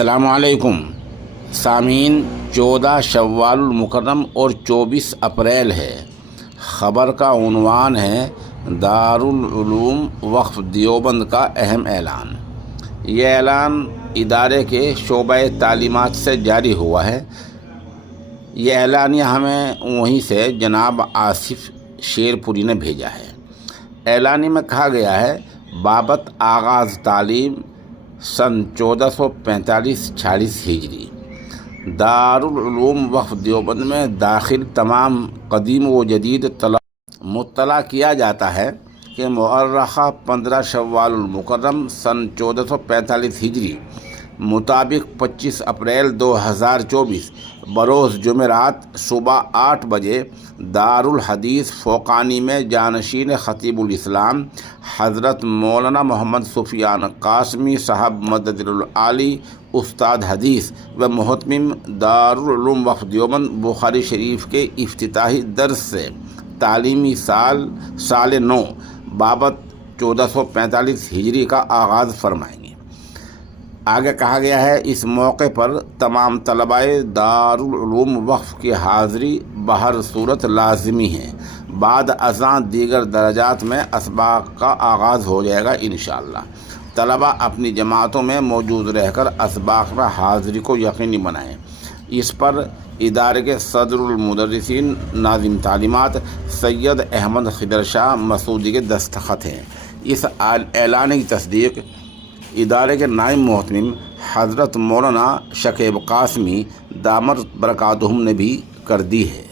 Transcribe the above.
السلام علیکم سامعین، 14 شوال المکرم اور 24 اپریل ہے۔ خبر کا عنوان ہے دارالعلوم وقف دیوبند کا اہم اعلان۔ یہ اعلان ادارے کے شعبہ تعلیمات سے جاری ہوا ہے۔ یہ اعلانیہ ہمیں وہیں سے جناب آصف شیرپوری نے بھیجا ہے۔ اعلانیہ میں کہا گیا ہے، بابت آغاز تعلیم سن 1445-46 ہجری دارالعلوم وقف دیوبند میں داخل تمام قدیم و جدید مطلع کیا جاتا ہے کہ مؤرخہ 15 شوال المکرم سن 1445 ہجری مطابق 25 اپریل 2024 بروز جمعرات صبح 8 بجے دارالحدیث فوقانی میں جانشین خطیب الاسلام حضرت مولانا محمد سفیان قاسمی صاحب مدد العالی استاد حدیث و محتمم دارالعلوم وقف دیوبند بخاری شریف کے افتتاحی درس سے تعلیمی سال نو بابت 1445 ہجری کا آغاز فرمائیں گے۔ آگے کہا گیا ہے، اس موقع پر تمام طلباء دارالعلوم وقف کی حاضری بہر صورت لازمی ہے۔ بعد ازاں دیگر درجات میں اسباق کا آغاز ہو جائے گا انشاءاللہ۔ طلباء اپنی جماعتوں میں موجود رہ کر اسباق میں حاضری کو یقینی بنائیں۔ اس پر ادارے کے صدر المدرسین ناظم تعلیمات سید احمد خضر شاہ مسعودی کے دستخط ہیں۔ اس اعلان کی تصدیق ادارے کے نائب محتمم حضرت مولانا شکیب قاسمی دامت برکاتہم نے بھی کر دی ہے۔